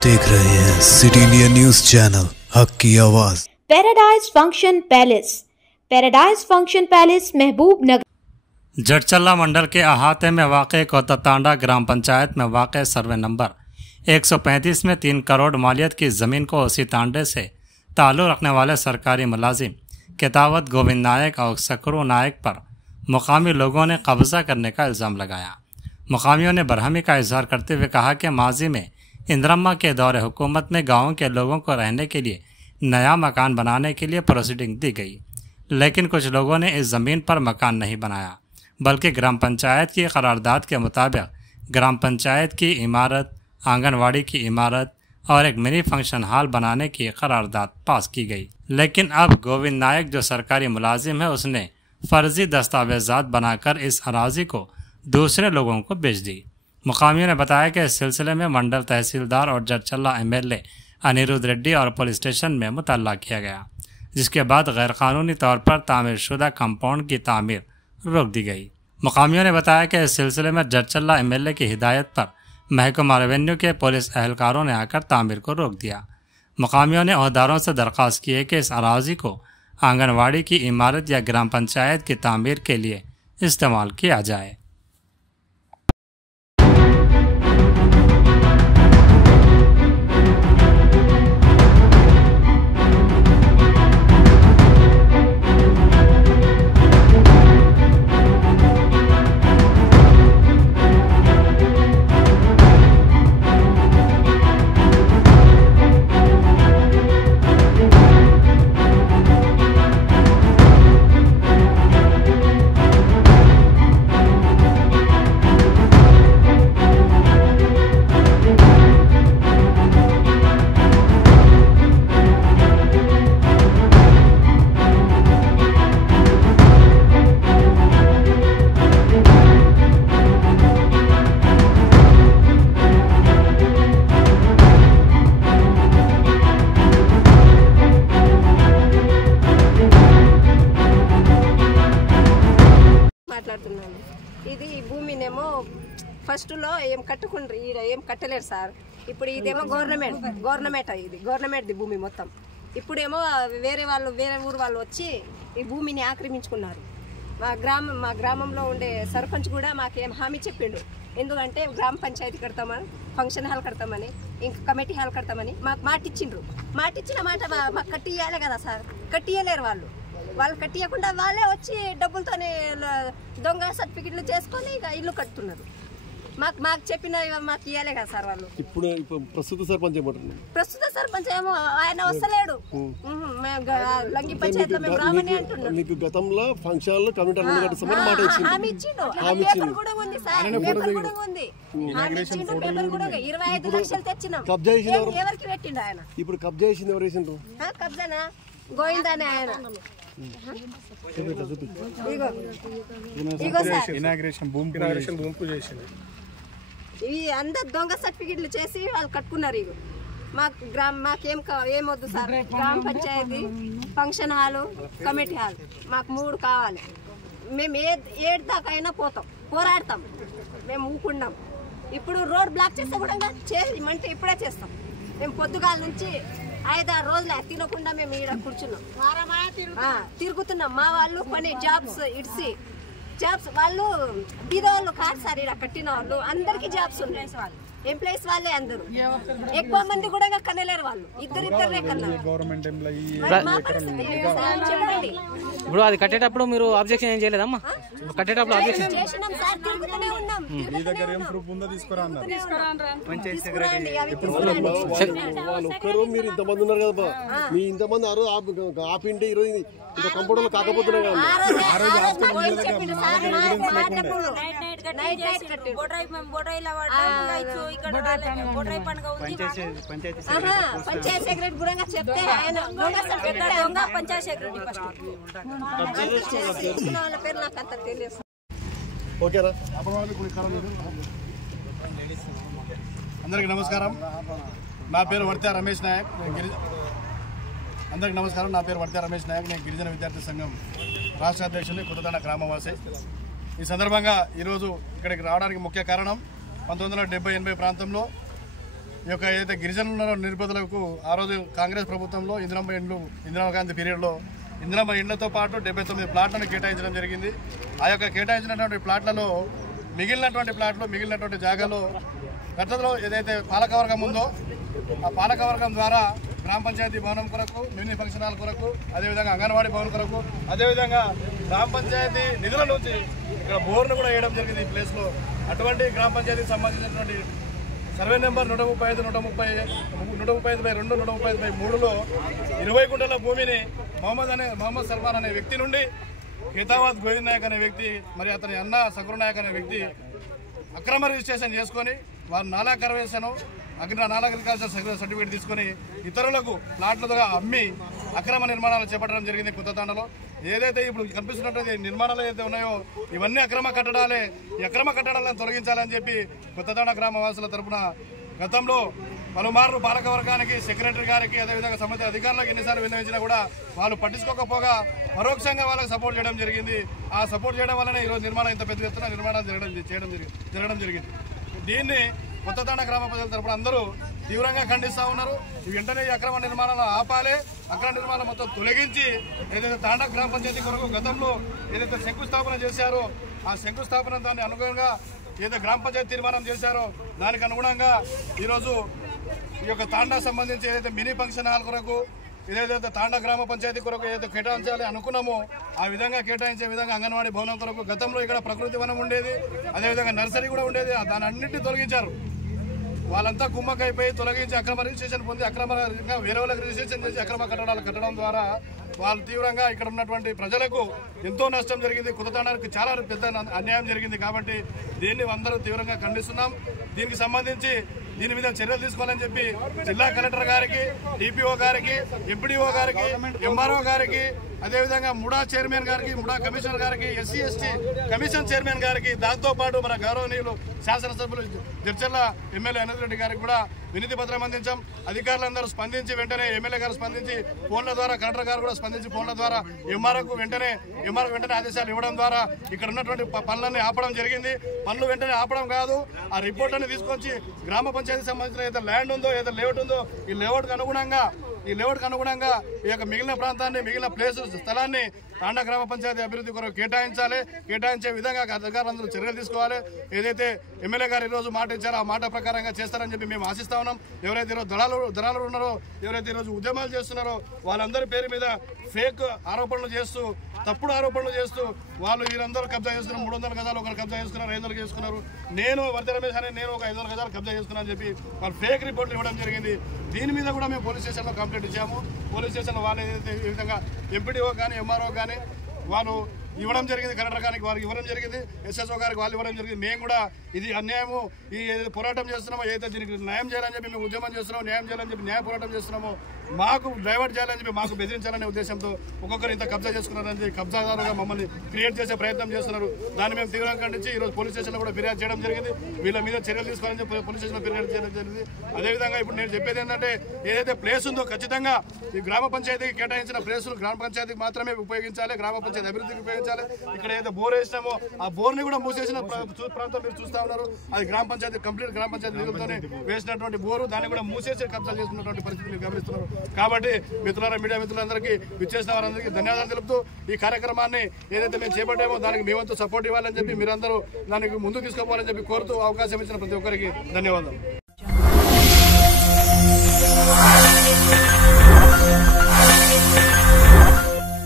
देख रहे हैं सिटी इंडिया न्यूज चैनल हक की आवाज। पैराडाइज फंक्शन पैलेस महबूब नगर जड़चल्ला मंडल के अहाते में वाक़ कोतातांडा ग्राम पंचायत में वाक़ सर्वे नंबर 135 में 3 करोड़ मालियत की ज़मीन को उसी तांडे से ताल्लुक़ रखने वाले सरकारी मुलाजिम कितावत गोविंद नायक और सकरू नायक पर मुकामी लोगों ने कब्ज़ा करने का इल्ज़ाम लगाया। मुकामियों ने बरहमी का इजहार करते हुए कहा कि माजी में इंदिरम्मा के दौर हुकूमत में गाँव के लोगों को रहने के लिए नया मकान बनाने के लिए प्रोसीडिंग दी गई, लेकिन कुछ लोगों ने इस ज़मीन पर मकान नहीं बनाया, बल्कि ग्राम पंचायत की करारदाद के मुताबिक ग्राम पंचायत की इमारत, आंगनवाड़ी की इमारत और एक मिनी फंक्शन हॉल बनाने की करारदाद पास की गई। लेकिन अब गोविंद नायक जो सरकारी मुलाजिम है, उसने फर्जी दस्तावेजात बनाकर इस अराजी को दूसरे लोगों को बेच दी। मुकामियों ने बताया कि इस सिलसिले में मंडल तहसीलदार और जड़चल्ला एमएलए अनिरुद्ध रेड्डी और पुलिस स्टेशन में मुतल्ला किया गया, जिसके बाद गैरकानूनी तौर पर तामीर शुदा कंपाउंड की तामीर रोक दी गई। मुकामियों ने बताया कि इस सिलसिले में जड़चल्ला एमएलए की हिदायत पर महकमा रेवेन्यू के पुलिस एहलकारों ने आकर तामीर को रोक दिया। मुकामियों ने ओहदारों से दरख्वास्त की है कि इस अराजी को आंगनवाड़ी की इमारत या ग्राम पंचायत की तामीर के लिए इस्तेमाल किया जाए। ఇది ఈ భూమినేమో ఫస్ట్ లో ఏం కట్టుకుండ్రు, ఈడ ఏం కట్టలేరు సార్. ఇప్పుడు ఇదేమో గవర్నమెంట్ ఇది గవర్నమెంట్ది భూమి మొత్తం. ఇప్పుడేమో వేరే ఊరు వాళ్ళు వచ్చి ఈ భూమిని ఆక్రమించుకున్నారు. మా గ్రామంలో ఉండే సర్పంచ్ కూడా మాకేం హామీ చెప్పిండు, ఎందుకంటే గ్రామ పంచాయతీ కడతామని, ఫంక్షన్ హాల్ కడతామని, ఇంకా కమిటీ హాల్ కడతామని మాకు మాటిచ్చిండ్రు. మాటిచ్చిన మాట మాకు కట్టియాలే కదా సార్, కట్టియలేరు వాళ్ళు కట్టియకుండా వాళ్ళే వచ్చి డబ్బులతోనే దొంగ సర్టిఫికెట్లు చేసుకొని ఇక ఇల్లు కట్టుతున్నారు. మాకు చెప్పిన మాకు ఇవ్వలే కదా సార్ వాళ్ళు. ఇప్పుడు ప్రస్తుత సర్పంచ్ ఏమో ఆయన వస్తలేడు, లంగి పంచాయతీలో మేము రామని అంటున్నాం. హామీ ఇచ్చిండు, పేపర్ కూడా ఉంది సార్, పేపర్ కూడా ఉంది, హామీ ఇచ్చిండు, పేపర్ కూడా 25 లక్షలు తెచ్చినాం. ఎవరికి పెట్టిండు ఆయన? ఇప్పుడు కబ్జా చేసింది ఎవరు చేసిండ్రు? కబ్జానా గోవిందానే ఆయన. ఇవి అందరు దొంగ సర్టిఫికెట్లు చేసి వాళ్ళు కట్టుకున్నారు. ఇగో మాకేమొద్దు సార్, గ్రామ పంచాయతీ, ఫంక్షన్ హాలు, కమిటీ హాల్ మాకు 3 కావాలి. మేము ఏడు దాకా అయినా పోరాడతాం, మేము ఊకున్నాం. ఇప్పుడు రోడ్ బ్లాక్ చేస్తే కూడా చేయమంటే ఇప్పుడే చేస్తాం. మేము పొద్దుగాల నుంచి 5-6 రోజులు తినకుండా మేము ఈడ కూర్చున్నాం, తిరుగుతున్నాం. మా వాళ్ళు పని జాబ్స్ ఇడిసి వాళ్ళు బీదవాళ్ళు కాదు సార్, ఇక్కడ కట్టిన వాళ్ళు అందరికి జాబ్స్ ఉన్నాయి. ఎంప్లాయీస్ వాళ్ళే అందరూ, ఎక్కువ మంది కూడా కనలేరు, వాళ్ళు ఇద్దరే కన్నారు. చెప్పండి, ఇప్పుడు అది కట్టేటప్పుడు మీరు అబ్జెక్షన్ ఏం చేయలేదమ్మా? కట్టేటప్పుడు అబ్జెక్షన్ చేసినాం సార్, తిరుగుతూనే ఉన్నాం. ఒక్కరు మీరు ఇంతమంది ఉన్నారు కదా, మీ ఇంతమంది ఆపిండి ఈరోజు ఇంత కంప్యూటర్లు కాకపోతున్నాయి కదా. పంచాయత్ సెక్రటరీ కూడా చెప్తే ఆయన పంచాయత్ సెక్రటరీ ఫస్ట్ వాళ్ళ పేరు నాకు అంత తెలియదు. ఓకేనా? అందరికి నమస్కారం. నా పేరు వర్త్యా రమేష్ నాయక్. అందరికి నమస్కారం. నా పేరు వర్త్యా రమేష్ నాయక్. నేను గిరిజన విద్యార్థి సంఘం రాష్ట్ర అధ్యక్షుడిని, కొత్తదండ గ్రామవాసి. ఈ సందర్భంగా ఈరోజు ఇక్కడికి రావడానికి ముఖ్య కారణం 1970-80 ప్రాంతంలో ఈ యొక్క ఏదైతే గిరిజనుల నిరుపేదలకు ఆ రోజు కాంగ్రెస్ ప్రభుత్వంలో ఇందిరాగాంధీ పీరియడ్లో ఇందిరమ్మ ఇండ్లతో పాటు 79 ప్లాట్లను కేటాయించడం జరిగింది. ఆ యొక్క కేటాయించినటువంటి ప్లాట్లలో మిగిలినటువంటి జాగాలో గతంలో ఏదైతే పాలకవర్గం ఉందో ఆ పాలకవర్గం ద్వారా గ్రామ పంచాయతీ భవనం కొరకు, మినీ ఫంక్షన్ హాల్ కొరకు, అదేవిధంగా అంగన్వాడీ భవన్ కొరకు, అదేవిధంగా గ్రామ పంచాయతీ నిధుల నుంచి ఇక్కడ బోర్ను కూడా వేయడం జరిగింది ఈ ప్లేస్లో. అటువంటి గ్రామ పంచాయతీకి సంబంధించినటువంటి సర్వే నెంబర్ 135, 135/2, 135/3లో 20 గుంటల భూమిని మొహమ్మద్ సల్మాన్ అనే వ్యక్తి నుండి ఖేతాబాద్ గోవింద్ నాయక్ అనే వ్యక్తి, మరి అతని అన్న సకరు నాయక్ అనే వ్యక్తి అక్రమ రిజిస్ట్రేషన్ చేసుకొని వారు నాలా అగ్రికల్చర్ సర్టిఫికేట్ తీసుకొని ఇతరులకు ప్లాట్లుగా అమ్మి అక్రమ నిర్మాణాలు చేపట్టడం జరిగింది కొత్తతాండలో. ఏదైతే ఇప్పుడు కనిపిస్తున్నట్టు నిర్మాణాలు ఏదైతే ఉన్నాయో ఇవన్నీ అక్రమ కట్టడాలే. ఈ అక్రమ కట్టడాలను తొలగించాలని చెప్పి కొత్తతాండ గ్రామవాసుల తరఫున గతంలో పలుమార్లు పాలకవర్గానికి, సెక్రటరీ గారికి, అదేవిధంగా సంబంధిత అధికారులకు ఎన్నిసార్లు విన్నవించినా కూడా వాళ్ళు పట్టించుకోకపోగా పరోక్షంగా వాళ్ళకి సపోర్ట్ చేయడం జరిగింది. ఆ సపోర్ట్ చేయడం వల్లనే ఈరోజు నిర్మాణం ఇంత పెద్ద ఎత్తున నిర్మాణం జరగడం జరిగింది. దీన్ని కొత్తతాండ గ్రామ ప్రజల తరపున అందరూ తీవ్రంగా ఖండిస్తూ ఉన్నారు. వెంటనే ఈ అక్రమ నిర్మాణాలు ఆపాలి, అక్రమ నిర్మాణం మొత్తం తొలగించి ఏదైతే తాండా గ్రామ పంచాయతీ కొరకు గతంలో ఏదైతే శంకుస్థాపన చేశారో ఆ శంకుస్థాపన దాన్ని అనుగుణంగా ఏదైతే గ్రామ పంచాయతీ తీర్మానం చేశారో దానికి అనుగుణంగా ఈరోజు ఈ యొక్క తాండా సంబంధించి ఏదైతే మినీ ఫంక్షన్ హాల్ కొరకు, ఏదైతే తాండా గ్రామ పంచాయతీ కొరకు ఏదైతే కేటాయించాలి అనుకున్నామో ఆ విధంగా కేటాయించే విధంగా అంగన్వాడీ భవనం కొరకు గతంలో ఇక్కడ ప్రకృతి వనం ఉండేది, అదేవిధంగా నర్సరీ కూడా ఉండేది. దాని అన్నింటినీ తొలగించారు. వాళ్ళంతా కుమ్మకైపోయి తొలగించి అక్రమ రిజిస్ట్రేషన్ పొంది అక్రమంగా వేరే వాళ్ళకి రిజిస్ట్రేషన్ చేసి అక్రమ కట్టడాలు కట్టడం ద్వారా వాళ్ళు తీవ్రంగా ఇక్కడ ఉన్నటువంటి ప్రజలకు ఎంతో నష్టం జరిగింది. కొత్తతాండానికి చాలా పెద్ద అన్యాయం జరిగింది. కాబట్టి దీన్ని అందరూ తీవ్రంగా ఖండిస్తున్నాం. దీనికి సంబంధించి దీని మీద చర్యలు తీసుకోవాలని చెప్పి జిల్లా కలెక్టర్ గారికి, డిపిఓ గారికి, ఎంపీడీఓ గారికి, ఎంఆర్ఓ గారికి, అదేవిధంగా ముడా చైర్మన్ గారికి, ముడా కమిషనర్ గారికి, SC/ST కమిషన్ చైర్మన్ గారికి, దాంతో పాటు మన గౌరవనీయులు శాసనసభ్యులు జడ్చర్ల ఎమ్మెల్యే అనంత్ రెడ్డి గారికి కూడా వినతి పత్రం అందించాం. అధికారులందరూ స్పందించి వెంటనే ఎమ్మెల్యే గారు స్పందించి ఫోన్ల ద్వారా, కలెక్టర్ గారు కూడా స్పందించి ఫోన్ల ద్వారా ఎంఆర్ఓకు వెంటనే ఆదేశాలు ఇవ్వడం ద్వారా ఇక్కడ ఉన్నటువంటి పనులన్నీ ఆపడం జరిగింది. పనులు వెంటనే ఆపడం కాదు, ఆ రిపోర్ట్ అన్ని తీసుకొచ్చి గ్రామ పంచాయతీ సంబంధించిన ఏదైతే ల్యాండ్ ఉందో, ఏదైతే లేఅవుట్ ఉందో ఈ లేఅవుట్కి అనుగుణంగా ఈ యొక్క మిగిలిన ప్రాంతాన్ని, మిగిలిన స్థలాన్ని తాండా గ్రామ పంచాయతీ అభివృద్ధి కొరకు కేటాయించే విధంగా అధికారులందరూ చర్యలు తీసుకోవాలి. ఏదైతే ఎమ్మెల్యే గారు ఈరోజు మాట ఇచ్చారో ఆ మాట ప్రకారంగా చేస్తారని చెప్పి మేము ఆశిస్తా ఉన్నాం. ఎవరైతే ఈరోజు దళాలు ఉన్నారో, ఎవరైతే ఈరోజు ఉద్యమాలు చేస్తున్నారో వాళ్ళందరి పేరు మీద ఫేక్ ఆరోపణలు చేస్తూ, తప్పుడు ఆరోపణలు చేస్తూ వాళ్ళు వీరందరూ కబ్జా చేస్తున్నారు. 300 గజాలు ఒకరు కబ్జా చేసుకున్నారు, 500 చేసుకున్నారు. నేను వర్తి రమేష్ అని నేను ఒక 500 గజాలు కబ్జా చేసుకున్నా అని చెప్పి వాళ్ళు ఫేక్ రిపోర్ట్లు ఇవ్వడం జరిగింది. దీని మీద కూడా మేము పోలీస్ స్టేషన్లో కంప్లైంట్ ఇచ్చాము. పోలీస్ స్టేషన్లో వాళ్ళు ఏదైతే ఈ విధంగా ఎంపీడీఓ కానీ, ఎంఆర్ఓ కానీ వాళ్ళు ఇవ్వడం జరిగింది, కలెక్టర్ గారికి వారికి ఇవ్వడం జరిగింది, SSO గారికి వాళ్ళు ఇవ్వడం జరిగింది. మేము కూడా ఇది అన్యాయము, ఈ ఏదైతే పోరాటం చేస్తున్నామో, ఏదైతే దీనికి న్యాయం చేయాలని చెప్పి మేము ఉద్యమం చేస్తున్నామో, న్యాయం చేయాలని చెప్పి న్యాయ పోరాటం చేస్తున్నామో, మాకు డైవర్ట్ చేయాలని చెప్పి మాకు బెదిరించాలనే ఉద్దేశంతో ఒక్కొక్కరు ఇంత కబ్జా చేసుకున్నారని కబ్జాదారుగా మమ్మల్ని క్రియేట్ చేసే ప్రయత్నం చేస్తున్నారు. దాన్ని మేము తీవ్రంగా ఖండించి ఈరోజు పోలీస్ స్టేషన్లో కూడా ఫిర్యాదు చేయడం జరిగింది. వీళ్ళ మీద చర్యలు తీసుకోవాలని చెప్పి పోలీస్ స్టేషన్లో ఫిర్యాదు చేయడం జరిగింది. అదేవిధంగా ఇప్పుడు నేను చెప్పేది ఏంటంటే ఏదైతే ప్లేస్ ఉందో ఖచ్చితంగా ఈ గ్రామ పంచాయతీకి కేటాయించిన ప్లేసులు గ్రామ పంచాయతీకి మాత్రమే ఉపయోగించాలి, గ్రామ పంచాయతీ అభివృద్ధికి ఉపయోగించాలి. ఇక్కడ ఏదైతే బోర్ వేసినామో ఆ బోర్ని కూడా మూసేసిన ప్రాంతం మీరు చూస్తా ఉన్నారు. అది గ్రామ పంచాయతీ కంప్లీట్ గ్రామ పంచాయతీ నిధులతోనే వేసినటువంటి బోరు, దాన్ని కూడా మూసేసి కబ్జా చేస్తున్నటువంటి పరిస్థితి మీరు గమనిస్తున్నారు. కాబట్టి మిత్రులారా, మీడియా మిత్రులందరికీ, విచ్చేసిన వారందరికీ ధన్యవాదాలు తెలుపుతూ ఈ కార్యక్రమాన్ని ఏదైతే మేము చేపట్టామో దానికి మేమంతా సపోర్ట్ ఇవ్వాలని చెప్పి మీరందరూ దానికి ముందుకు తీసుకోవాలని చెప్పి కోరుతూ అవకాశం ఇచ్చిన ప్రతి ఒక్కరికి ధన్యవాదాలు.